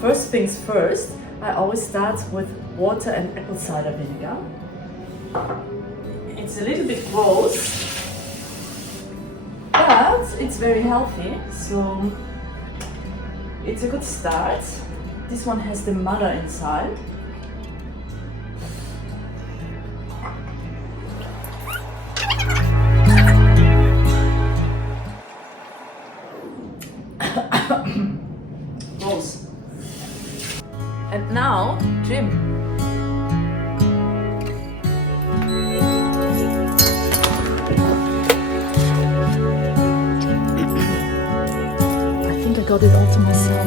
first things first, I always start with water and apple cider vinegar. It's a little bit gross, but it's very healthy, so it's a good start. This one has the mother inside. Gross. And now, Jim. I think I got it all to myself.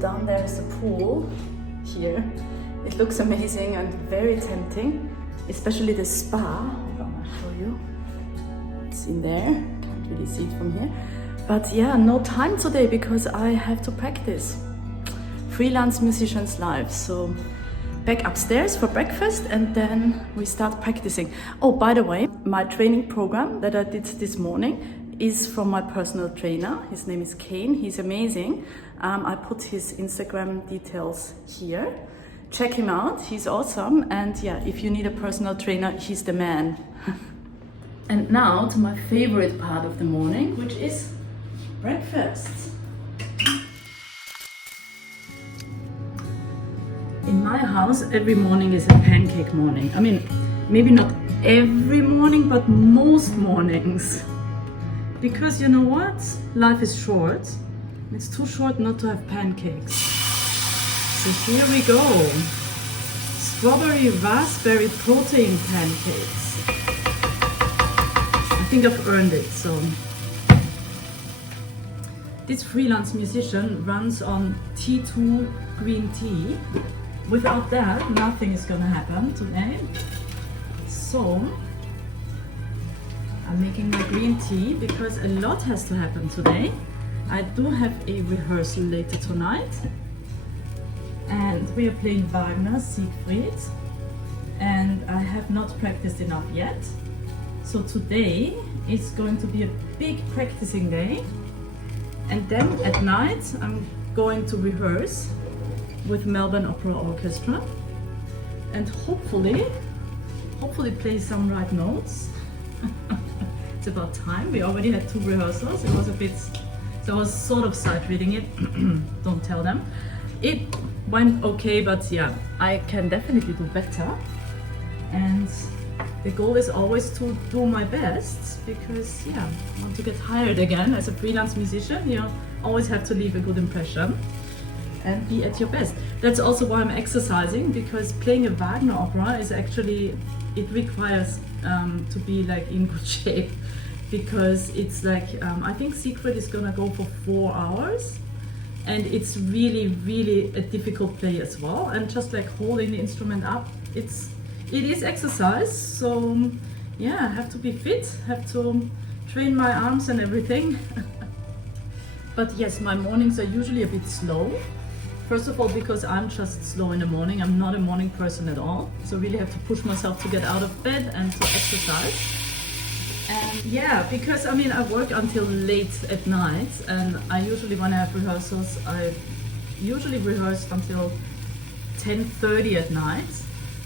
Down there is the pool here. It looks amazing and very tempting, especially the spa. Hold on, I'll show you. It's in there. Can't really see it from here. But yeah, no time today because I have to practice. Freelance musicians live. So back upstairs for breakfast and then we start practicing. Oh, by the way, my training program that I did this morning is from my personal trainer. His name is Kane. He's amazing. I put his Instagram details here. Check him out. He's awesome. And yeah, if you need a personal trainer, he's the man. And now to my favorite part of the morning, which is breakfast. In my house, every morning is a pancake morning. I mean, maybe not every morning, but most mornings. Because you know what? Life is short. It's too short not to have pancakes. So here we go. Strawberry raspberry protein pancakes. I think I've earned it, so. This freelance musician runs on T2 green tea. Without that, nothing is gonna happen today. So, I'm making my green tea because a lot has to happen today. I do have a rehearsal later tonight and we are playing Wagner Siegfried and I have not practiced enough yet. So today is going to be a big practicing day and then at night I'm going to rehearse with Melbourne Opera Orchestra and hopefully play some right notes. It's about time. We already had 2 rehearsals. It was a bit, so I was sort of sight reading it. Don't tell them. It went okay, but yeah, I can definitely do better. And the goal is always to do my best because yeah, I want to get hired again as a freelance musician. You always have to leave a good impression and be at your best. That's also why I'm exercising, because playing a Wagner opera is actually, it requires to be like in good shape, because it's like I think Siegfried is gonna go for 4 hours and it's really a difficult play as well, and just like holding the instrument up, it is exercise. So yeah, I have to be fit, have to train my arms and everything. But yes, my mornings are usually a bit slow. First of all, because I'm just slow in the morning. I'm not a morning person at all. So really have to push myself to get out of bed and to exercise. And yeah, because I mean, I work until late at night and I usually, when I have rehearsals, I usually rehearse until 10:30 at night.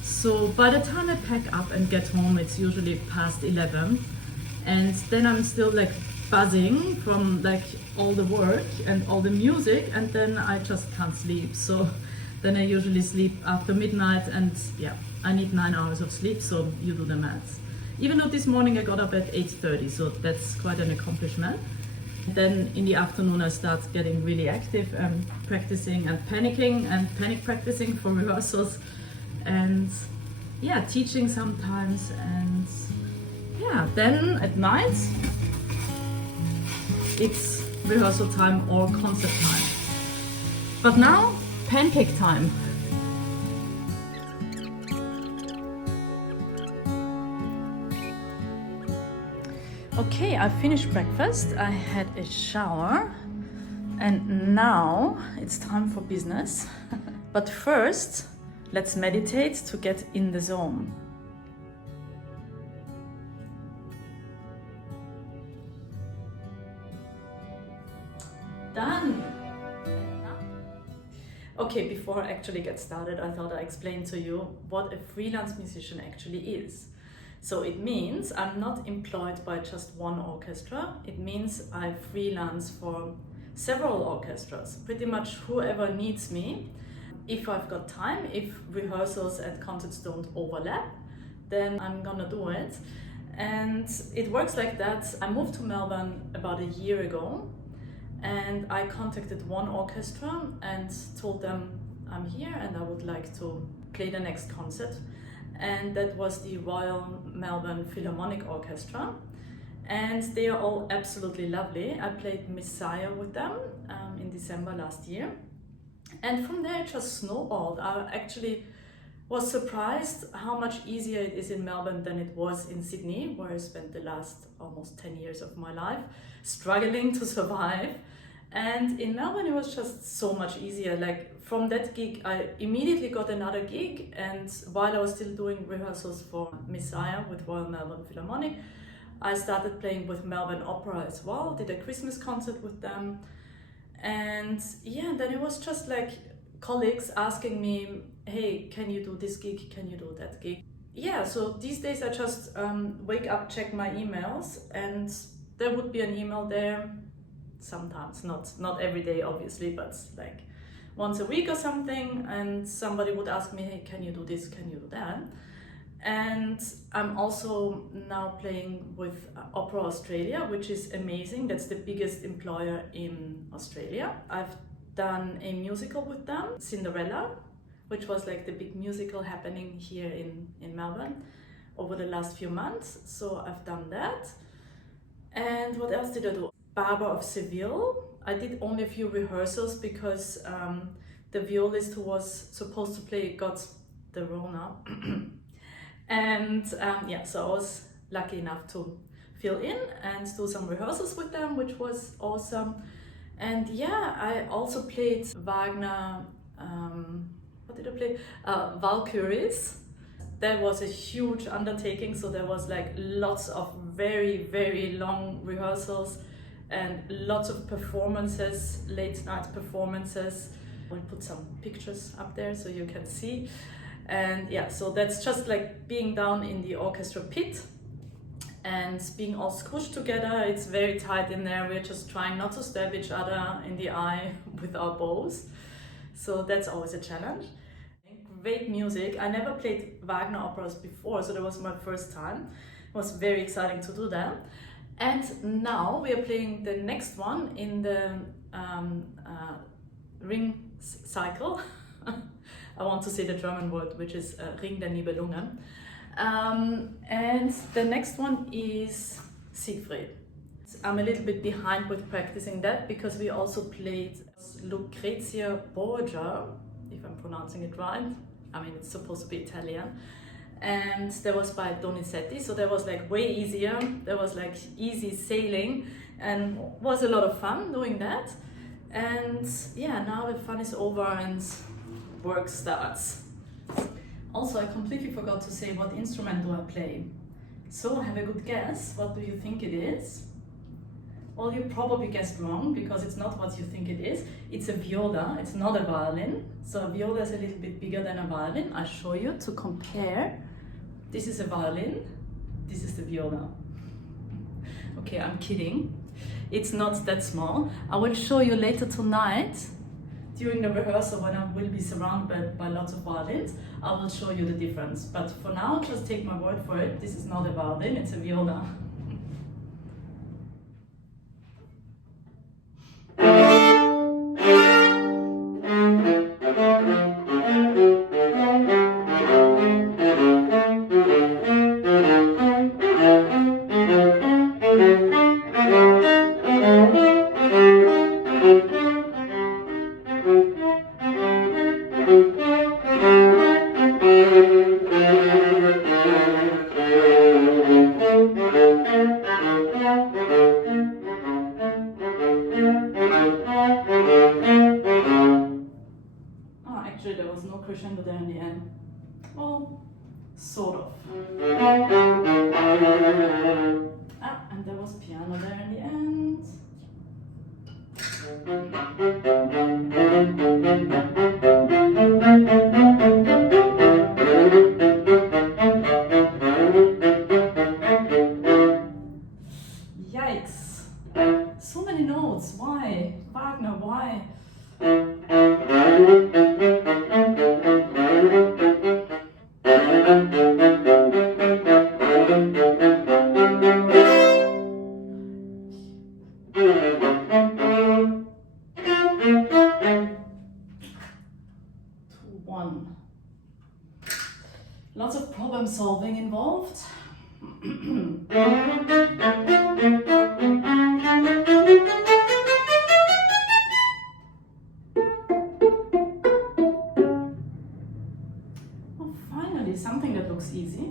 So by the time I pack up and get home, it's usually past 11. And then I'm still like buzzing from like all the work and all the music, and then I just can't sleep. So then I usually sleep after midnight, and yeah, I need 9 hours of sleep, so you do the maths. Even though this morning I got up at 8:30, so that's quite an accomplishment. Then in the afternoon I start getting really active and practicing and panic practicing for rehearsals, and yeah, teaching sometimes, and yeah, then at night it's rehearsal time or concert time. But now, pancake time. Okay, I finished breakfast, I had a shower, and now it's time for business. But first, let's meditate to get in the zone. Done! Okay, before I actually get started, I thought I'd explain to you what a freelance musician actually is. So it means I'm not employed by just one orchestra. It means I freelance for several orchestras, pretty much whoever needs me. If I've got time, if rehearsals and concerts don't overlap, then I'm gonna do it. And it works like that. I moved to Melbourne about a year ago, and I contacted one orchestra and told them I'm here and I would like to play the next concert. And that was the Royal Melbourne Philharmonic Orchestra. And they are all absolutely lovely. I played Messiah with them in December last year. And from there it just snowballed. I actually was surprised how much easier it is in Melbourne than it was in Sydney, where I spent the last almost 10 years of my life struggling to survive. And in Melbourne it was just so much easier. Like from that gig I immediately got another gig, and while I was still doing rehearsals for Messiah with Royal Melbourne Philharmonic, I started playing with Melbourne Opera as well, did a Christmas concert with them. And yeah, then it was just like colleagues asking me, hey, can you do this gig, can you do that gig? Yeah, so these days I just wake up, check my emails, and there would be an email there sometimes, not every day obviously, but like once a week or something, and somebody would ask me, hey, can you do this, can you do that? And I'm also now playing with Opera Australia, which is amazing. That's the biggest employer in Australia. I've done a musical with them, Cinderella, which was like the big musical happening here in Melbourne over the last few months. So I've done that. And what else did I do? Barber of Seville. I did only a few rehearsals because the violist who was supposed to play got the Rona. And yeah, so I was lucky enough to fill in and do some rehearsals with them, which was awesome. And yeah, I also played Wagner, what did I play? Valkyries. That was a huge undertaking, so there was like lots of very, very long rehearsals and lots of performances, late night performances. I'll put some pictures up there so you can see. And yeah, so that's just like being down in the orchestra pit and being all squished together. It's very tight in there. We're just trying not to stab each other in the eye with our bows. So that's always a challenge. Great music. I never played Wagner operas before, so that was my first time. It was very exciting to do that. And now we are playing the next one in the ring cycle. I want to say the German word, which is Ring der Nibelungen. And the next one is Siegfried. I'm a little bit behind with practicing that because we also played Lucrezia Borgia, if I'm pronouncing it right. I mean, it's supposed to be Italian. And that was by Donizetti, so that was like way easier. That was like easy sailing and was a lot of fun doing that. And yeah, now the fun is over and work starts. Also, I completely forgot to say what instrument do I play. So have a good guess. What do you think it is? Well, you probably guessed wrong because it's not what you think it is. It's a viola, it's not a violin. So a viola is a little bit bigger than a violin. I'll show you to compare. This is a violin, this is the viola. Okay, I'm kidding. It's not that small. I will show you later tonight during the rehearsal when I will be surrounded by lots of violins. I will show you the difference. But for now, just take my word for it. This is not a violin, it's a viola. well, sort of. Ah, and there was piano there in the end. Yikes. So many notes. Why? Wagner, why? Lots of problem solving involved. Oh, finally, something that looks easy.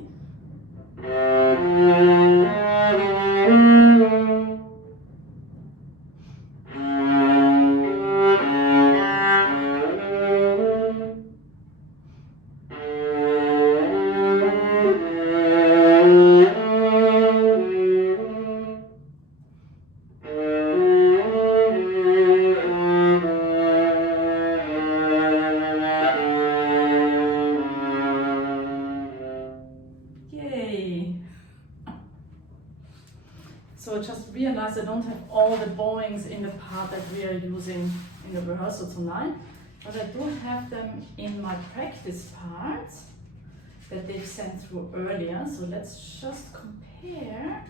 So I just realized I don't have all the bowings in the part that we are using in the rehearsal tonight, but I do have them in my practice part that they've sent through earlier. So let's just compare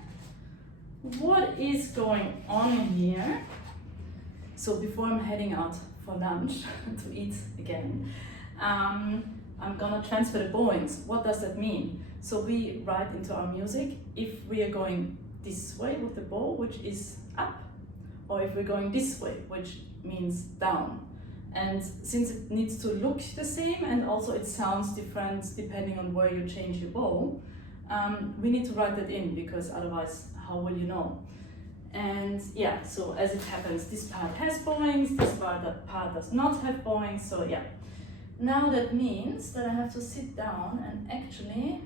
what is going on here. So before I'm heading out for lunch to eat again, I'm gonna transfer the bowings. What does that mean? So we write into our music if we are going this way with the bow, which is up, or if we're going this way, which means down. And since it needs to look the same and also it sounds different depending on where you change your bow, we need to write that in, because otherwise how will you know? And yeah, so as it happens, this part has bowings, this part does not have bowings, so yeah. Now that means that I have to sit down and actually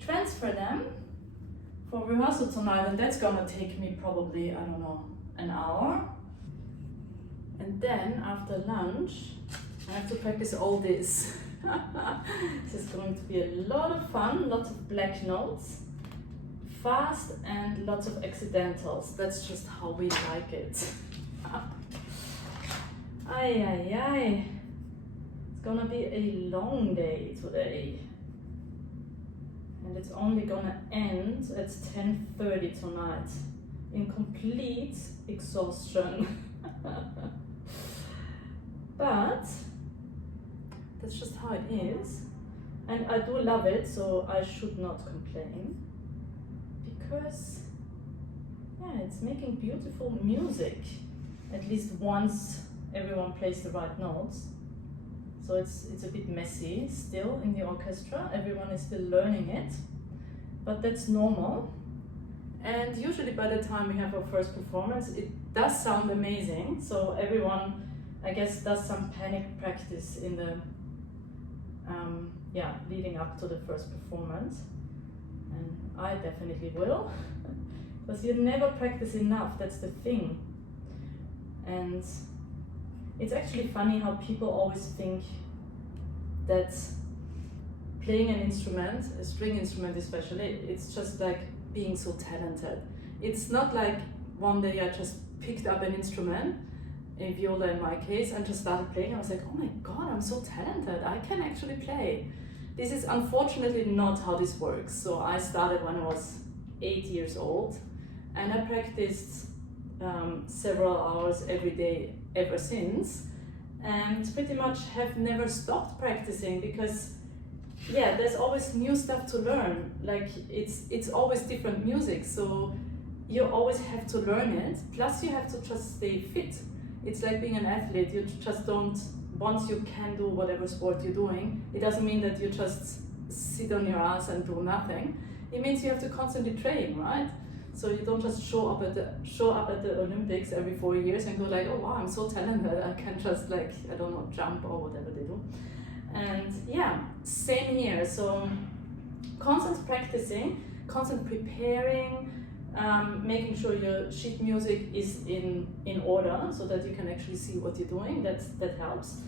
transfer them for rehearsal tonight, and that's gonna take me probably, I don't know, an hour. And then after lunch, I have to practice all this. This is going to be a lot of fun, lots of black notes, fast and lots of accidentals. That's just how we like it. Ay, ay, ay. It's gonna be a long day today. And it's only gonna end at 10:30 tonight in complete exhaustion. But that's just how it is. And I do love it, so I should not complain. Because, yeah, it's making beautiful music. At least once everyone plays the right notes. So it's a bit messy still in the orchestra. Everyone is still learning it, but that's normal. And usually by the time we have our first performance, it does sound amazing. So everyone, I guess, does some panic practice in the leading up to the first performance. And I definitely will, because you never practice enough. That's the thing. And it's actually funny how people always think that playing an instrument, a string instrument especially, it's just like being so talented. It's not like one day I just picked up an instrument, a viola in my case, and just started playing. I was like, oh my god, I'm so talented, I can actually play. This is unfortunately not how this works. So I started when I was 8 years old, and I practiced several hours every day ever since, and pretty much have never stopped practicing, because yeah, there's always new stuff to learn. Like it's always different music, so you always have to learn it. Plus you have to just stay fit. It's like being an athlete. You just don't, once you can do whatever sport you're doing, it doesn't mean that you just sit on your ass and do nothing. It means you have to constantly train, right? So you don't just show up at the Olympics every 4 years and go like, oh wow, I'm so talented, I can just, like, I don't know, jump or whatever they do. And yeah, same here. So constant practicing, constant preparing, making sure your sheet music is in order so that you can actually see what you're doing. That helps.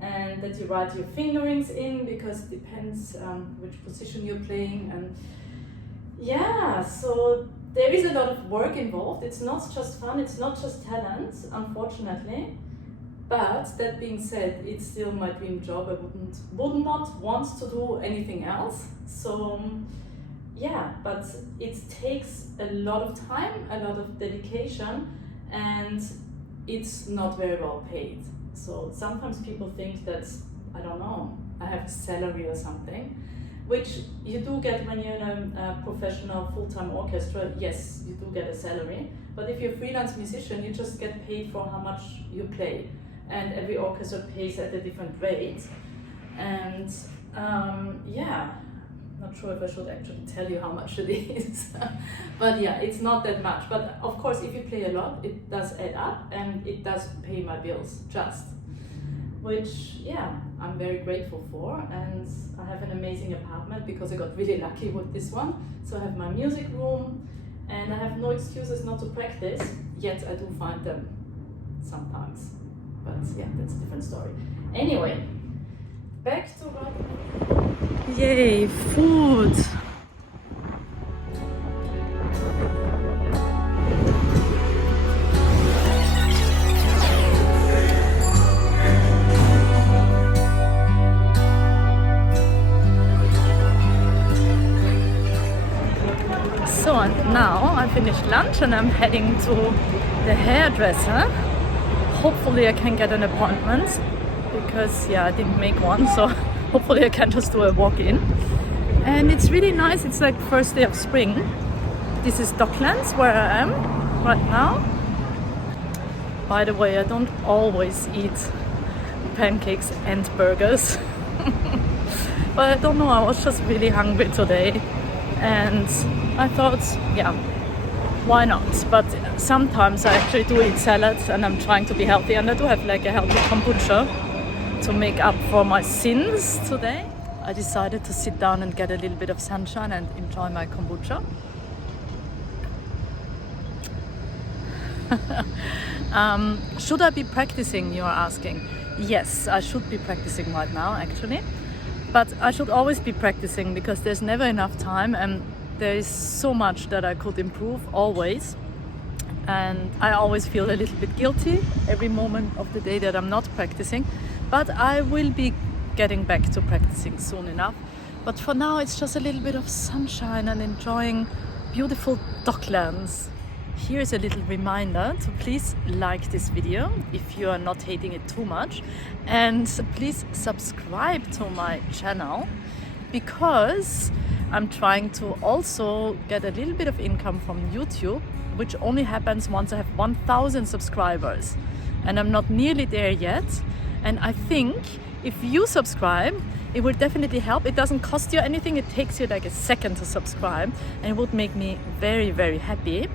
And that you write your fingerings in, because it depends which position you're playing. And yeah, so there is a lot of work involved. It's not just fun, it's not just talent, unfortunately. But that being said, it's still my dream job. I would not want to do anything else. So yeah, but it takes a lot of time, a lot of dedication, and it's not very well paid. So sometimes people think that, I don't know, I have a salary or something, which you do get when you're in a professional full-time orchestra. Yes, you do get a salary, but if you're a freelance musician, you just get paid for how much you play, and every orchestra pays at a different rate. And yeah, not sure if I should actually tell you how much it is, but yeah, it's not that much. But of course, if you play a lot, it does add up, and it does pay my bills just, which yeah, I'm very grateful for. And I have an amazing apartment because I got really lucky with this one. So I have my music room, and I have no excuses not to practice, yet I do find them sometimes. But yeah, that's a different story. Anyway, back to what... Yay, food! So, and now I finished lunch and I'm heading to the hairdresser. Hopefully I can get an appointment, because yeah, I didn't make one, so hopefully I can just do a walk-in. And it's really nice. It's like first day of spring. This is Docklands, where I am right now. By the way, I don't always eat pancakes and burgers. But I don't know, I was just really hungry today. And I thought, yeah, why not? But sometimes I actually do eat salads, and I'm trying to be healthy. And I do have like a healthy kombucha to make up for my sins today. I decided to sit down and get a little bit of sunshine and enjoy my kombucha. Should I be practicing, you are asking? Yes, I should be practicing right now actually. But I should always be practicing, because there's never enough time, and there is so much that I could improve always. And I always feel a little bit guilty every moment of the day that I'm not practicing. But I will be getting back to practicing soon enough. But for now, it's just a little bit of sunshine and enjoying beautiful Docklands. Here's a little reminder to please like this video if you are not hating it too much, and please subscribe to my channel, because I'm trying to also get a little bit of income from YouTube, which only happens once I have 1,000 subscribers, and I'm not nearly there yet. And I think if you subscribe, it will definitely help. It doesn't cost you anything. It takes you like a second to subscribe, and it would make me very, very happy.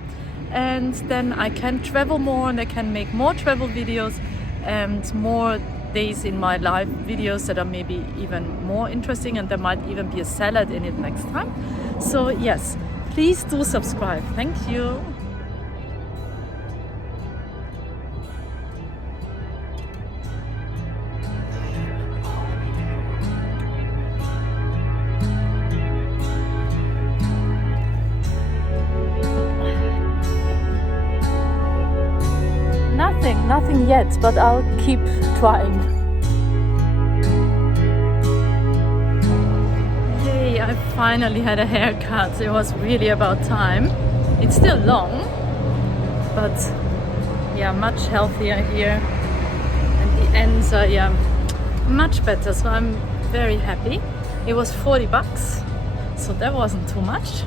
And then I can travel more, and I can make more travel videos and more days in my life videos that are maybe even more interesting, and there might even be a salad in it next time. So yes, please do subscribe. Thank you. Nothing yet, but I'll keep trying. Yay, I finally had a haircut. It was really about time. It's still long, but yeah, much healthier here. And the ends are much better, so I'm very happy. It was $40, so that wasn't too much.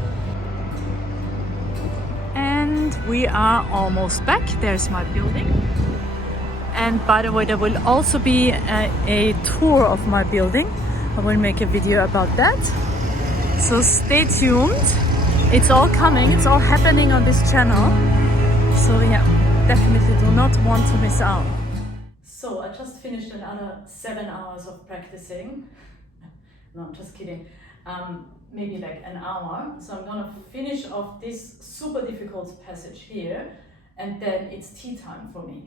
And we are almost back. There's my building. And by the way, there will also be a tour of my building. I will make a video about that. So stay tuned. It's all coming. It's all happening on this channel. So yeah, definitely do not want to miss out. So I just finished another 7 hours of practicing. No, I'm just kidding. Maybe like an hour. So I'm gonna finish off this super difficult passage here, and then it's tea time for me.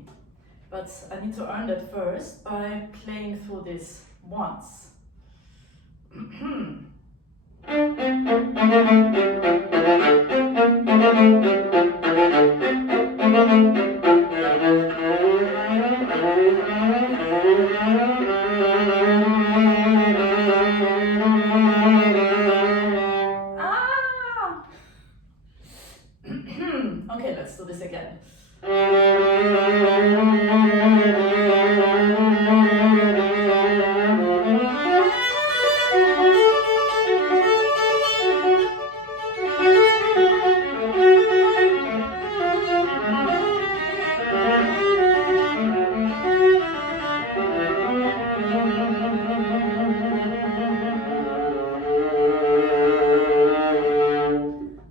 But I need to earn that first by playing through this once. Okay, let's do this again.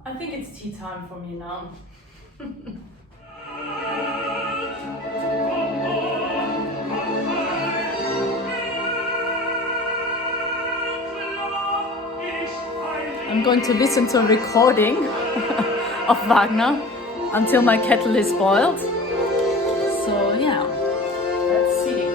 I think it's tea time for me now. I'm going to listen to a recording of Wagner until my kettle is boiled. So yeah, let's see.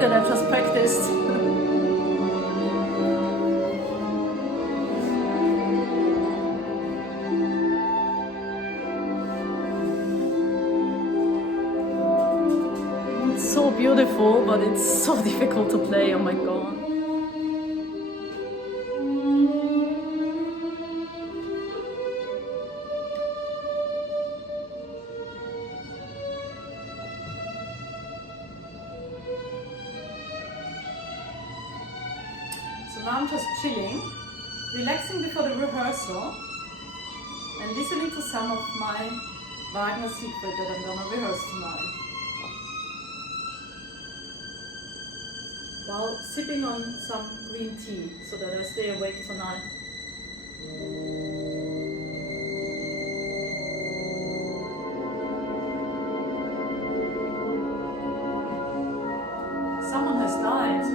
That I've just practiced. It's so beautiful, but it's so difficult to play, oh my god. So now I'm just chilling, relaxing before the rehearsal and listening to some of my Wagner Siegfried that I'm gonna rehearse tonight. While sipping on some green tea so that I stay awake tonight. Someone has died.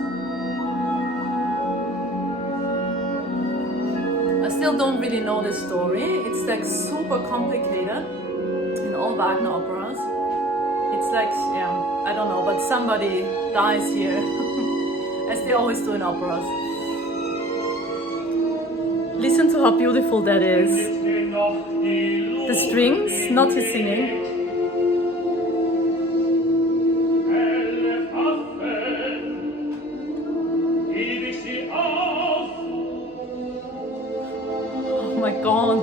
I still don't really know the story. It's like super complicated in all Wagner operas. It's like, yeah, I don't know, but somebody dies here, as they always do in operas. Listen to how beautiful that is. The strings, not his singing. Oh my god.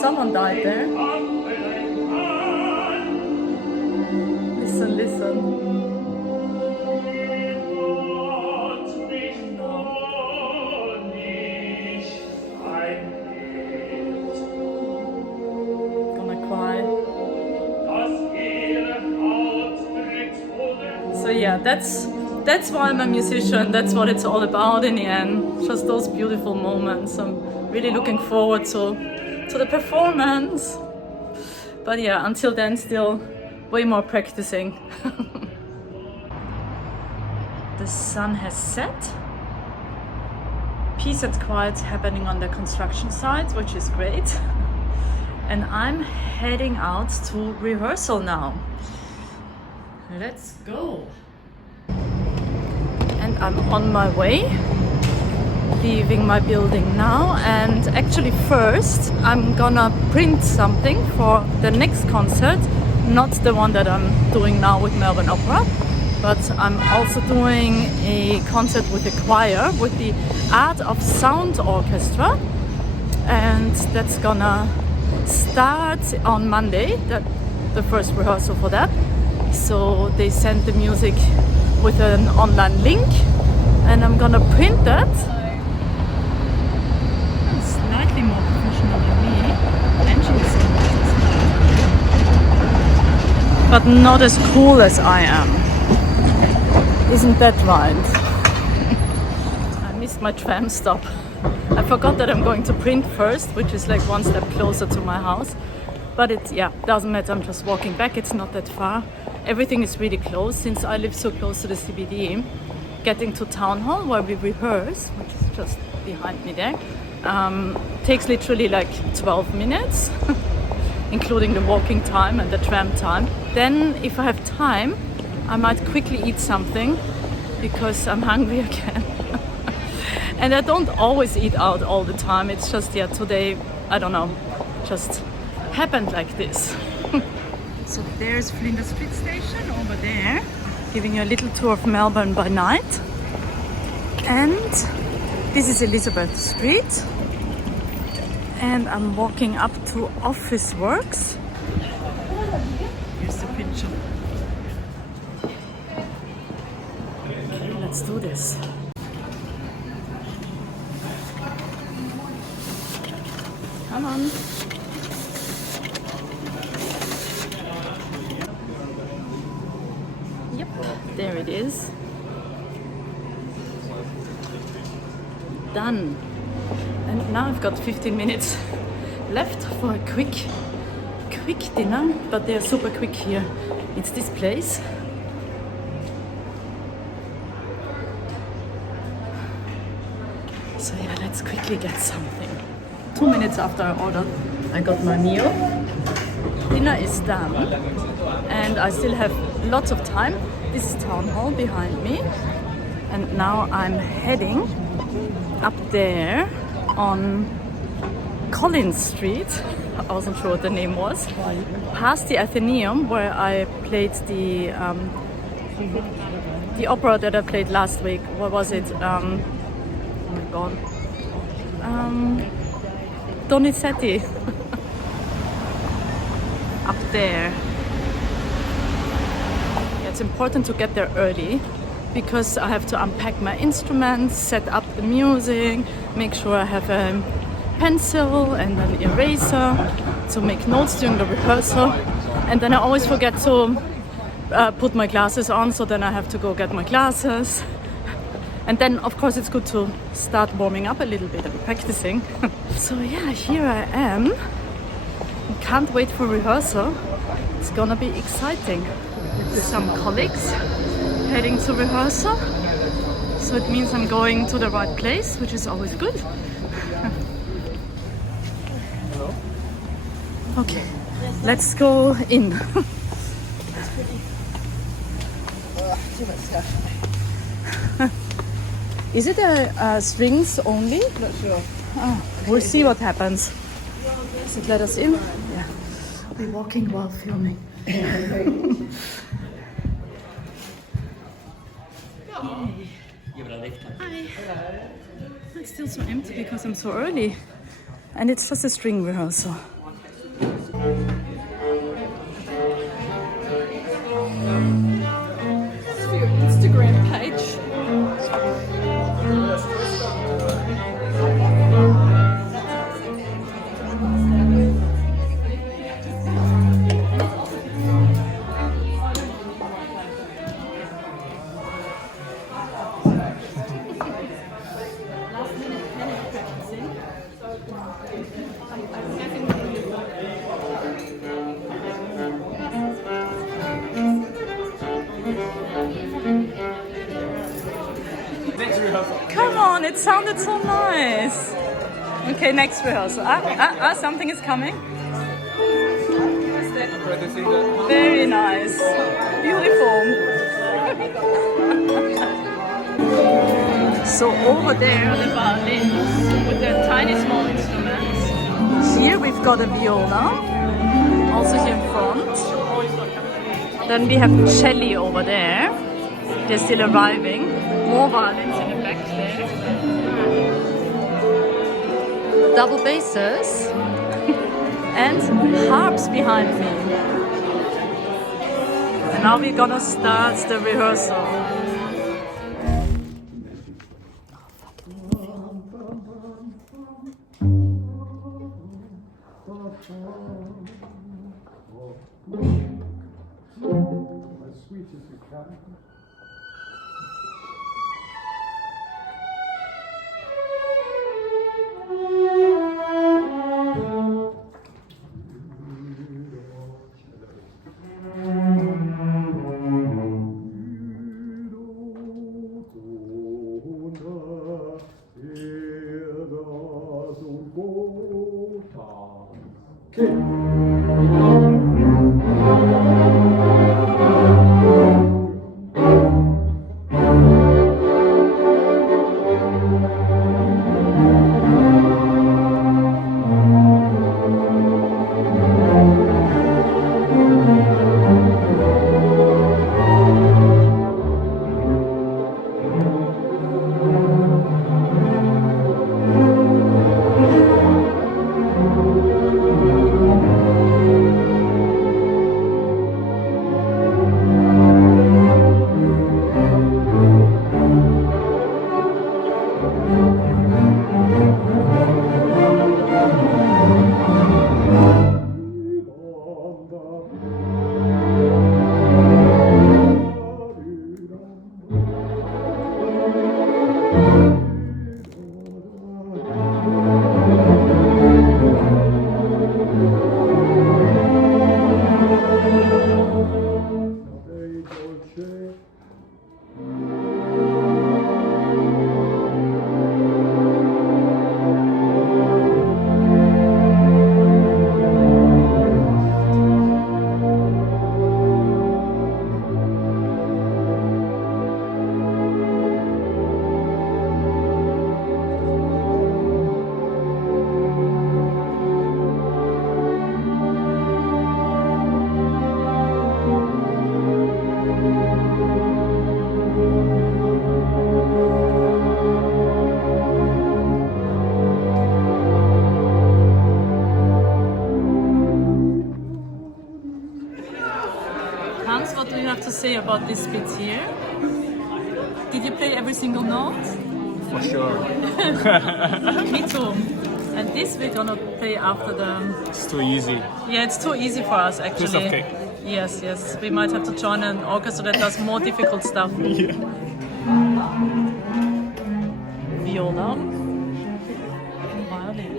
Someone died there. Listen, listen. Gonna cry. So yeah, that's why I'm a musician. That's what it's all about in the end. Just those beautiful moments. I'm really looking forward to the performance. But yeah, until then, still way more practicing. The sun has set. Peace and quiet happening on the construction site, which is great. and I'm heading out to rehearsal now. Let's go! And I'm on my way, leaving my building now, and actually first I'm gonna print something for the next concert, not the one that I'm doing now with Melbourne Opera, but I'm also doing a concert with the choir with the Art of Sound Orchestra, and that's gonna start on Monday, the first rehearsal for that. So they sent the music with an online link, and I'm gonna print that. Slightly more professional than me, and she's but not as cool as I am. Isn't that right? I missed my tram stop. I forgot that I'm going to print first, which is like one step closer to my house. But it, doesn't matter, I'm just walking back, it's not that far. Everything is really close since I live so close to the CBD. Getting to Town Hall where we rehearse, which is just behind me there, takes literally like 12 minutes, including the walking time and the tram time. Then if I have time, I might quickly eat something because I'm hungry again. And I don't always eat out all the time. It's just, today, I don't know, just happened like this. So there's Flinders Street Station over there, giving you a little tour of Melbourne by night. And this is Elizabeth Street. And I'm walking up to Office Works. Here's the picture. Okay, let's do this. Come on. Yep, there it is. Done. And now I've got 15 minutes left for a quick dinner, but they're super quick here. It's this place. So let's quickly get something. 2 minutes after I ordered, I got my meal. Dinner is done, and I still have lots of time. This is Town Hall behind me, and now I'm heading up there on Collins Street. I wasn't sure what the name was. Past the Athenaeum, where I played the opera that I played last week. What was it? Oh my god. Donizetti. Up there. It's important to get there early because I have to unpack my instruments, set up the music, make sure I have a pencil and an eraser to make notes during the rehearsal. And then I always forget to put my glasses on, so then I have to go get my glasses. And then, of course, it's good to start warming up a little bit and practicing. So here I am. Can't wait for rehearsal. It's gonna be exciting. Some colleagues heading to rehearsal. So it means I'm going to the right place, which is always good. Okay, let's go in. Is it a strings only? Not sure. Oh, we'll see what happens. Does it let us in? Yeah. We're walking while filming. Hi. It's still so empty because I'm so early. And it's just a string rehearsal. What's your Instagram page? Come on, it sounded so nice. Okay, next rehearsal. Something is coming. practicing that. Very nice. Beautiful. So over there are the violins with their tiny small instruments. Here we've got a viola, also here in front. Then we have cello over there. They're still arriving. More violins in the back there. Double basses and harps behind me. And now we're gonna start the rehearsal. As sweet as you can. What do you have to say about this bit here? Did you play every single note? For sure. Me too. And this we're gonna play after the... It's too easy. Yeah, it's too easy for us actually. Piece of cake. Yes, yes. We might have to join an orchestra that does more difficult stuff. Yeah. Viola. Violin.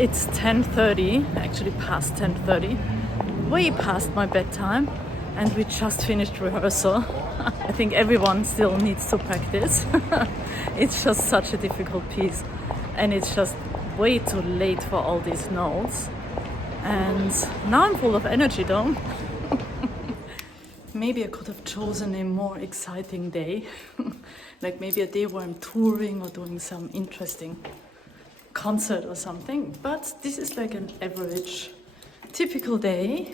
It's 10:30, actually past 10:30, way past my bedtime, and we just finished rehearsal. I think everyone still needs to practice. It's just such a difficult piece, and it's just way too late for all these notes. And now I'm full of energy though. Maybe I could have chosen a more exciting day, like maybe a day where I'm touring or doing some interesting concert or something, but this is like an average typical day.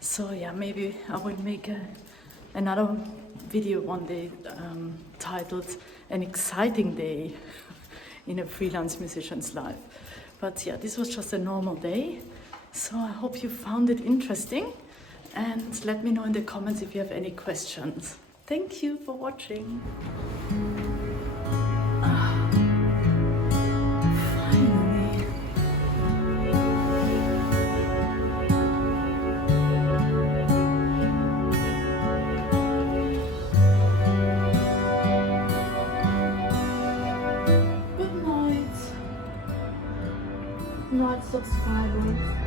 So yeah, maybe I will make another video one day titled An Exciting Day in a Freelance Musician's Life. But yeah, this was just a normal day, so I hope you found it interesting, and let me know in the comments if you have any questions. Thank you for watching. Subscribers.